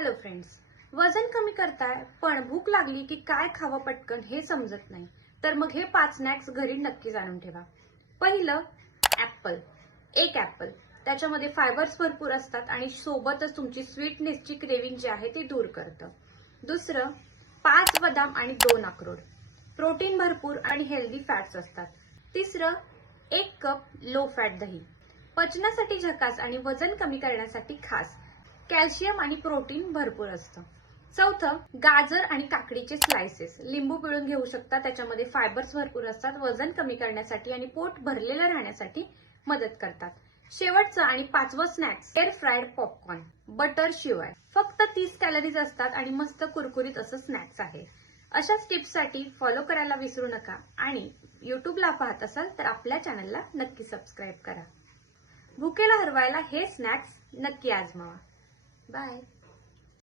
Hello friends वजन कमी करताय पण भूक लागली की काय खावं पटकन हे समजत नाही. तर मग हे पाच स्नॅक्स घरी नक्की जाणून ठेवा. पहिलं ऍपल एक ऍपल त्याच्यामध्ये फायबर्स भरपूर असतात आणि सोबतच तुमची स्वीटनेसची क्रेविंग जी आहे ती दूर करतं. दुसरं पाच बदाम आणि दोन अक्रोड. प्रोटीन भरपूर आणि हेल्दी फॅट्स असतात. तिसरं एक कप लो फॅट दही. पचनासाठी झकास आणि वजन कमी करण्यासाठी खास. कॅल्शियम आणि प्रोटीन भरपूर असतं. चौथं गाजर आणि काकडीचे स्लायसेस लिंबू पिळून घेऊ शकता त्याच्यामध्ये फायबर्स भरपूर असतात वजन कमी करण्यासाठी आणि पोट भरलेलं राहण्यासाठी मदत करतात. शेवटचं आणि पाचवं snacks air fried popcorn butter शिवाय. फक्त तीस कॅलरीज असतात आणि मस्त कुरकुरीत असं स्नॅक्स आहे. अशाच टिप्ससाठी फॉलो करायला विसरू नका आणि युट्यूबला पाहत असाल तर आपल्या चॅनलला नक्की सबस्क्राईब करा. भुकेला हरवायला हे स्नॅक्स नक्की आजमावा. Bye.